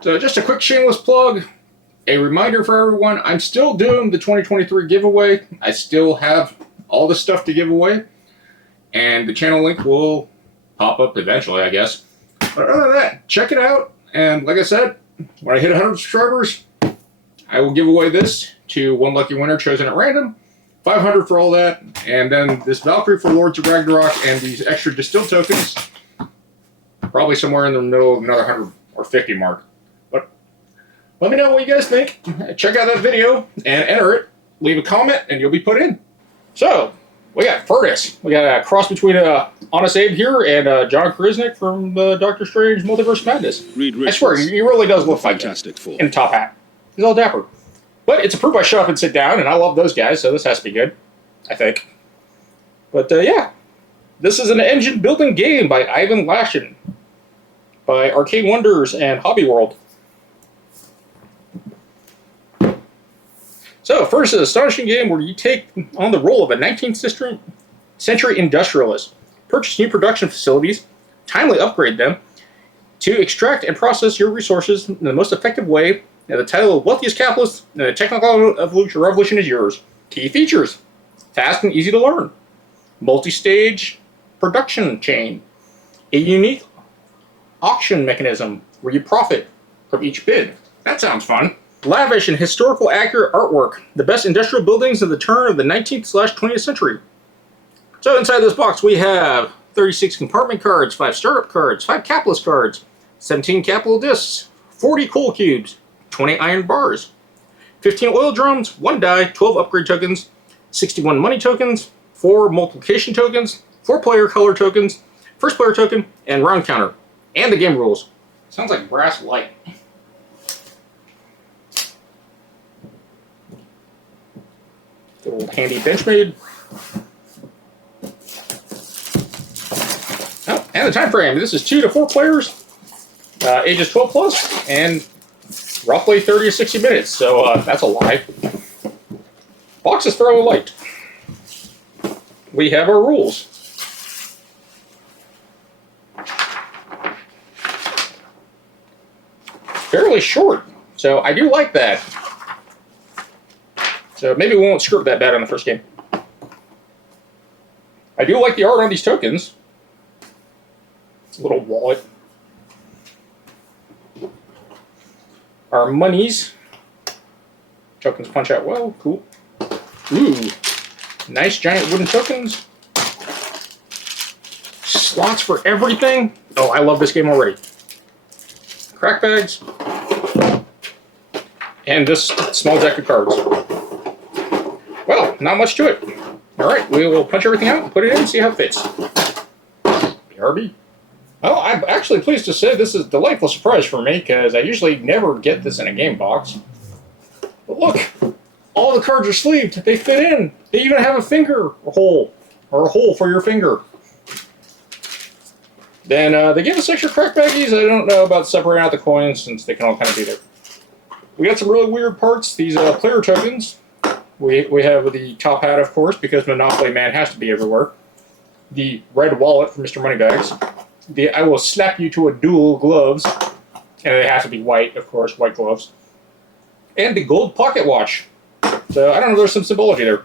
So just a quick shameless plug. A reminder for everyone, I'm still doing the 2023 giveaway. I still have all the stuff to give away. And the channel link will pop up eventually, I guess. But other than that, check it out. And like I said, when I hit 100 subscribers, I will give away this to one lucky winner chosen at random. 500 for all that. And then this Valkyrie for Lords of Ragnarok and these extra distilled tokens. Probably somewhere in the middle of another 100 or 50 mark. But let me know what you guys think. Check out that video and enter it. Leave a comment and you'll be put in. So, we got Furnace. We got a cross between Honest Abe here and John Krasinski from Doctor Strange Multiverse Madness. I swear, he really does look like him in a top hat. He's all dapper. But it's approved by Shut Up and Sit Down, and I love those guys, so this has to be good, I think. But yeah, this is an engine building game by Ivan Lashin, by Arcane Wonders and Hobby World. So, first, an astonishing game where you take on the role of a 19th century industrialist, purchase new production facilities, timely upgrade them, to extract and process your resources in the most effective way. And the title of Wealthiest Capitalist and the Technological Revolution is yours. Key features: fast and easy to learn, multi-stage production chain, a unique auction mechanism where you profit from each bid. That sounds fun. Lavish and historical accurate artwork, the best industrial buildings of the turn of the 19th/20th century. So inside this box we have 36 compartment cards, 5 startup cards, 5 capitalist cards, 17 capital discs, 40 coal cubes, 20 iron bars, 15 oil drums, 1 die, 12 upgrade tokens, 61 money tokens, 4 multiplication tokens, 4 player color tokens, first player token, and round counter. And the game rules. Sounds like brass light. Good old handy Benchmade. Oh, and the time frame. This is 2 to 4 players, ages 12 plus, and roughly 30 to 60 minutes. So that's a lie. Box is fairly light. We have our rules. Fairly short, so I do like that. So maybe we won't script that bad on the first game. I do like the art on these tokens. It's a little wallet. Our monies. Tokens punch out well. Cool. Ooh. Nice giant wooden tokens. Slots for everything. Oh, I love this game already. Crack bags. And this small deck of cards. Well, not much to it. Alright, we will punch everything out and put it in and see how it fits. BRB. Well, I'm actually pleased to say this is a delightful surprise for me, because I usually never get this in a game box. But look, all the cards are sleeved. They fit in. They even have a finger hole, or a hole for your finger. Then they give us extra crack baggies. I don't know about separating out the coins, since they can all kind of be there. We got some really weird parts. These player tokens. We have the top hat, of course, because Monopoly Man has to be everywhere. The red wallet for Mr. Moneybags. The I will slap you to a duel gloves. And they have to be white, of course, white gloves. And the gold pocket watch. So, I don't know, there's some symbology there.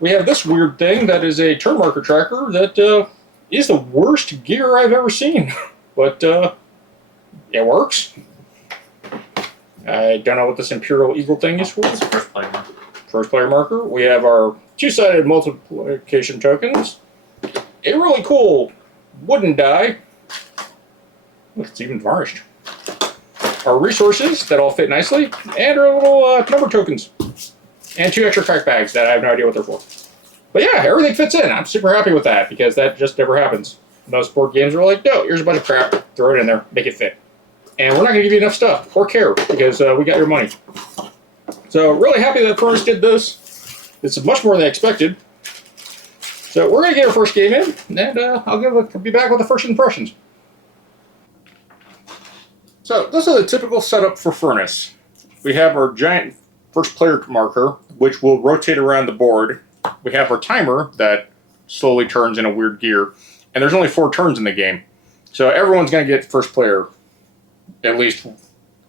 We have this weird thing that is a turn marker tracker that is the worst gear I've ever seen. But, it works. I don't know what this Imperial Eagle thing is for. It's a first player marker. First player marker. We have our two-sided multiplication tokens. A really cool wooden die. Look, it's even varnished. Our resources that all fit nicely. And our little number tokens. And 2 extra crack bags that I have no idea what they're for. But yeah, everything fits in. I'm super happy with that, because that just never happens. Most board games are like, no, here's a bunch of crap. Throw it in there. Make it fit. And we're not going to give you enough stuff, or care, because we got your money. So, really happy that Furnace did this. It's much more than I expected. So, we're going to get our first game in, and I'll be back with the first impressions. So, this is a typical setup for Furnace. We have our giant first player marker, which will rotate around the board. We have our timer that slowly turns in a weird gear. And there's only 4 turns in the game. So, everyone's going to get first player at least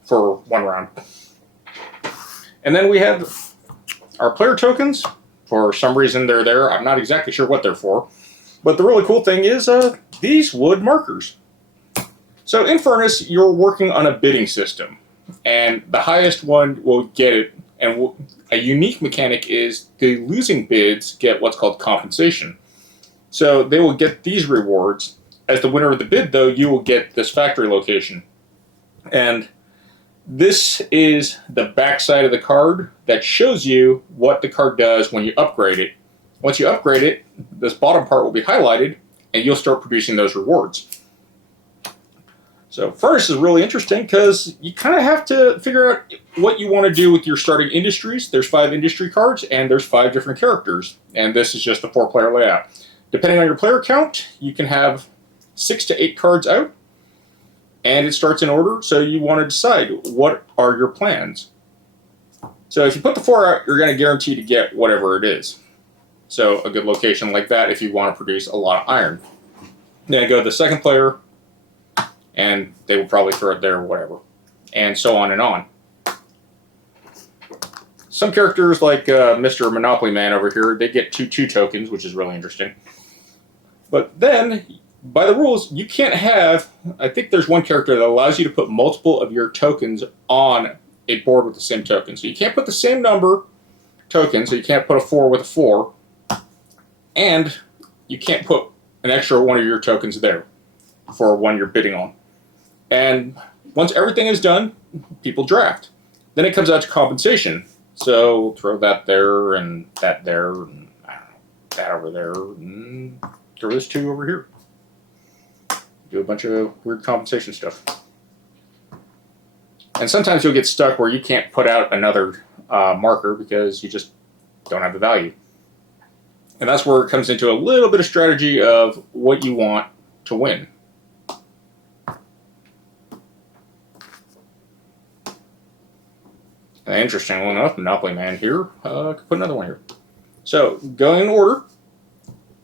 for 1 round. And then we have our player tokens. For some reason they're there. I'm not exactly sure what they're for. But the really cool thing is these wood markers. So in Furnace, you're working on a bidding system. And the highest one will get it. And a unique mechanic is the losing bids get what's called compensation. So they will get these rewards. As the winner of the bid, though, you will get this factory location. And this is the back side of the card that shows you what the card does when you upgrade it. Once you upgrade it, this bottom part will be highlighted, and you'll start producing those rewards. So Furnace is really interesting because you kind of have to figure out what you want to do with your starting industries. There's 5 industry cards, and there's 5 different characters. And this is just the 4-player layout. Depending on your player count, you can have 6 to 8 cards out, and it starts in order, so you want to decide what are your plans. So if you put the 4 out, you're going to guarantee to get whatever it is. So a good location like that if you want to produce a lot of iron. Then I go to the second player, and they will probably throw it there or whatever, and so on and on. Some characters like Mr. Monopoly Man over here, they get 2 tokens, which is really interesting. But then, by the rules, you can't have, I think there's one character that allows you to put multiple of your tokens on a board with the same token. So you can't put the same number tokens, so you can't put a 4 with a 4, and you can't put an extra one of your tokens there for one you're bidding on. And once everything is done, people draft. Then it comes out to compensation. So we'll throw that there, and that there, and I don't know, that over there, and throw this 2 over here. Do a bunch of weird compensation stuff. And sometimes you'll get stuck where you can't put out another marker because you just don't have the value. And that's where it comes into a little bit of strategy of what you want to win. And interestingly enough, Monopoly Man here, I could put another one here. So going in order,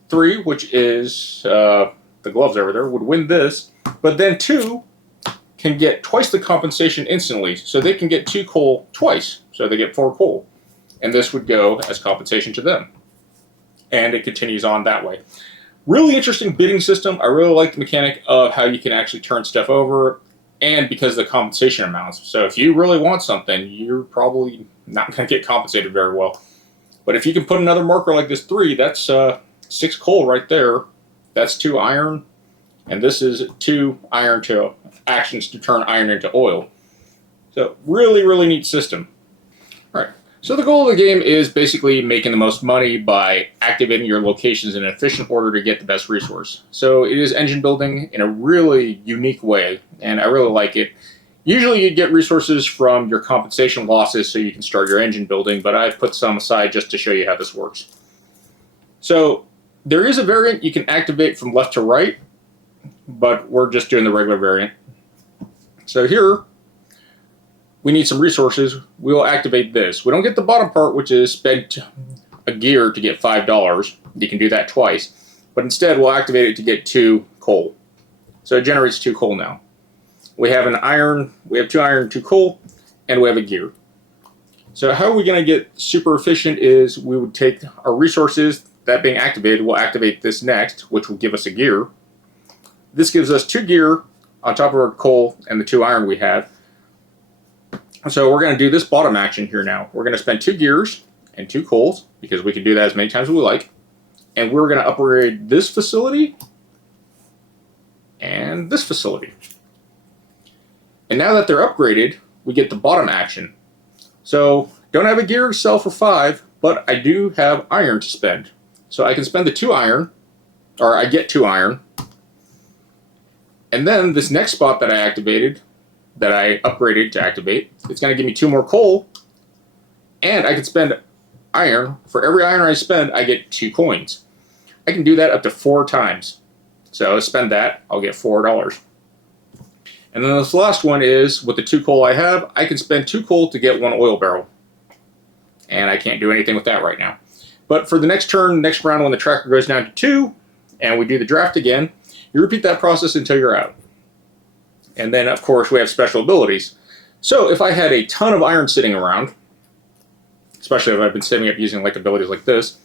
3, which is the gloves over there, would win this, but then 2 can get twice the compensation instantly, so they can get 2 coal twice, so they get 4 coal. And this would go as compensation to them. And it continues on that way. Really interesting bidding system. I really like the mechanic of how you can actually turn stuff over, and because of the compensation amounts. So if you really want something, you're probably not going to get compensated very well. But if you can put another marker like this 3, that's 6 coal right there. That's 2 iron, and this is 2 iron to actions to turn iron into oil. So really, really neat system. All right. So the goal of the game is basically making the most money by activating your locations in an efficient order to get the best resource. So it is engine building in a really unique way, and I really like it. Usually you get resources from your compensation losses so you can start your engine building, but I've put some aside just to show you how this works. So there is a variant you can activate from left to right, but we're just doing the regular variant. So here, we need some resources. We'll activate this. We don't get the bottom part, which is spend a gear to get $5. You can do that twice. But instead, we'll activate it to get 2 coal. So it generates 2 coal now. We have an iron, we have 2 iron, 2 coal, and we have a gear. So how are we going to get super efficient is we would take our resources, that being activated, we'll activate this next, which will give us a gear. This gives us 2 gear on top of our coal and the 2 iron we have. So we're going to do this bottom action here now. We're going to spend 2 gears and 2 coals, because we can do that as many times as we like. And we're going to upgrade this facility and this facility. And now that they're upgraded, we get the bottom action. So don't have a gear to sell for 5, but I do have iron to spend. So I can spend the 2 iron, or I get 2 iron. And then this next spot that I activated, that I upgraded to activate, it's going to give me 2 more coal, and I can spend iron. For every iron I spend, I get 2 coins. I can do that up to 4 times. So spend that, I'll get $4. And then this last one is, with the 2 coal I have, I can spend 2 coal to get 1 oil barrel. And I can't do anything with that right now. But for the next turn, next round, when the tracker goes down to 2, and we do the draft again, you repeat that process until you're out. And then, of course, we have special abilities. So if I had a ton of iron sitting around, especially if I've been setting up using like abilities like this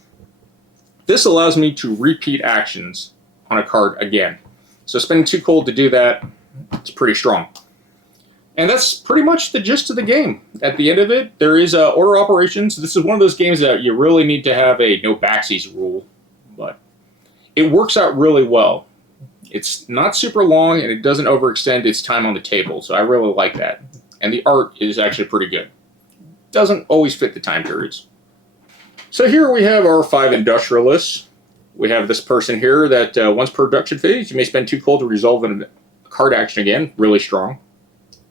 allows me to repeat actions on a card again. So spending 2 gold to do that, it's pretty strong. And that's pretty much the gist of the game. At the end of it, there is order operations. This is one of those games that you really need to have a no backsies rule, but it works out really well. It's not super long, and it doesn't overextend its time on the table, so I really like that. And the art is actually pretty good. Doesn't always fit the time periods. So here we have our 5 industrialists. We have this person here that once per production phase, you may spend 2 gold to resolve a card action again. Really strong.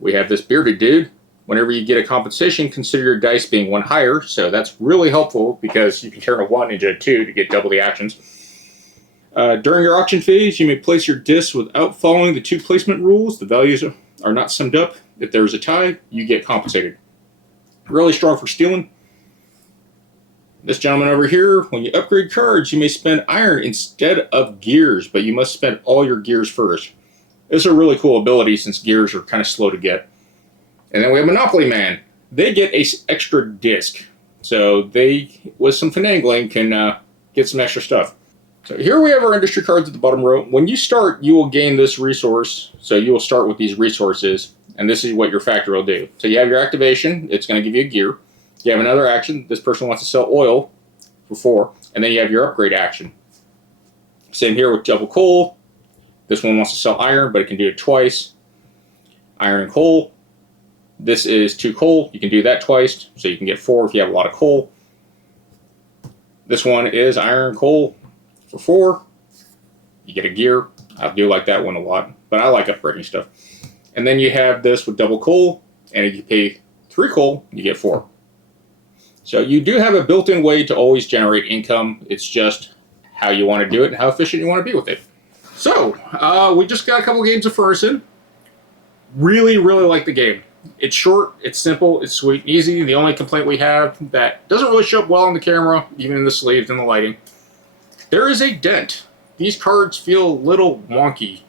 We have this bearded dude. Whenever you get a compensation, consider your dice being 1 higher. So that's really helpful because you can turn a 1 into a 2 to get double the actions. During your auction phase, you may place your discs without following the 2 placement rules. The values are not summed up. If there's a tie, you get compensated. Really strong for stealing. This gentleman over here, when you upgrade cards, you may spend iron instead of gears, but you must spend all your gears first. This is a really cool ability since gears are kind of slow to get. And then we have Monopoly Man. They get an extra disc. So they, with some finagling, can get some extra stuff. So here we have our industry cards at the bottom row. When you start, you will gain this resource. So you will start with these resources, and this is what your factor will do. So you have your activation. It's going to give you a gear. You have another action. This person wants to sell oil for 4. And then you have your upgrade action. Same here with double coal. This one wants to sell iron, but it can do it twice. Iron and coal. This is 2 coal. You can do that twice, so you can get 4 if you have a lot of coal. This one is iron and coal for 4. You get a gear. I do like that one a lot, but I like upgrading stuff. And then you have this with double coal, and if you pay 3 coal, you get 4. So you do have a built-in way to always generate income. It's just how you want to do it and how efficient you want to be with it. So, we just got a couple games of Furnace in. Really, really like the game. It's short, it's simple, it's sweet, easy. The only complaint we have that doesn't really show up well on the camera, even in the sleeves and the lighting, there is a dent. These cards feel a little wonky.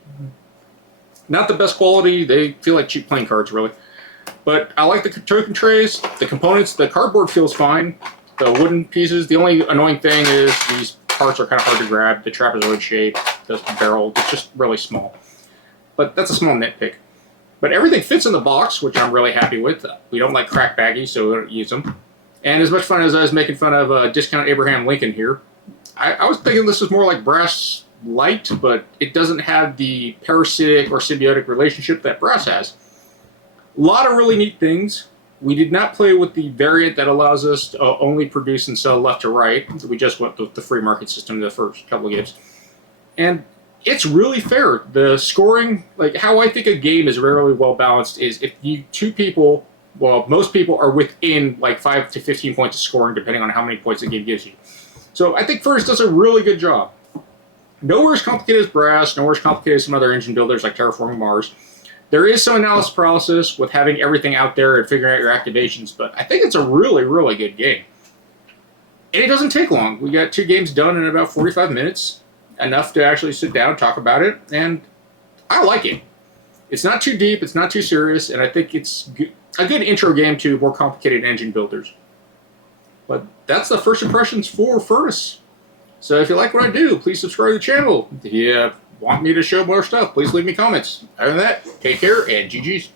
Not the best quality, they feel like cheap playing cards, really. But I like the token trays, the components, the cardboard feels fine. The wooden pieces, the only annoying thing is these parts are kind of hard to grab. The trapezoid shape, the barrel, it's just really small. But that's a small nitpick. But everything fits in the box, which I'm really happy with. We don't like crack baggies, so we don't use them. And as much fun as I was making fun of Discount Abraham Lincoln here, I was thinking this was more like brass light, but it doesn't have the parasitic or symbiotic relationship that brass has. A lot of really neat things. We did not play with the variant that allows us to only produce and sell left to right. We just went with the free market system the first couple of games. And it's really fair. The scoring, like how I think a game is really well balanced is if you 2 people, well, most people are within like 5 to 15 points of scoring depending on how many points the game gives you. So I think Furnace does a really good job. Nowhere as complicated as brass, nowhere as complicated as some other engine builders like Terraforming Mars. There is some analysis paralysis with having everything out there and figuring out your activations, but I think it's a really, really good game. And it doesn't take long. We got 2 games done in about 45 minutes. Enough to actually sit down and talk about it, and I like it. It's not too deep, it's not too serious, and I think it's a good intro game to more complicated engine builders. But that's the first impressions for Furnace. So if you like what I do, please subscribe to the channel. If you want me to show more stuff, please leave me comments. Other than that, take care and GG's.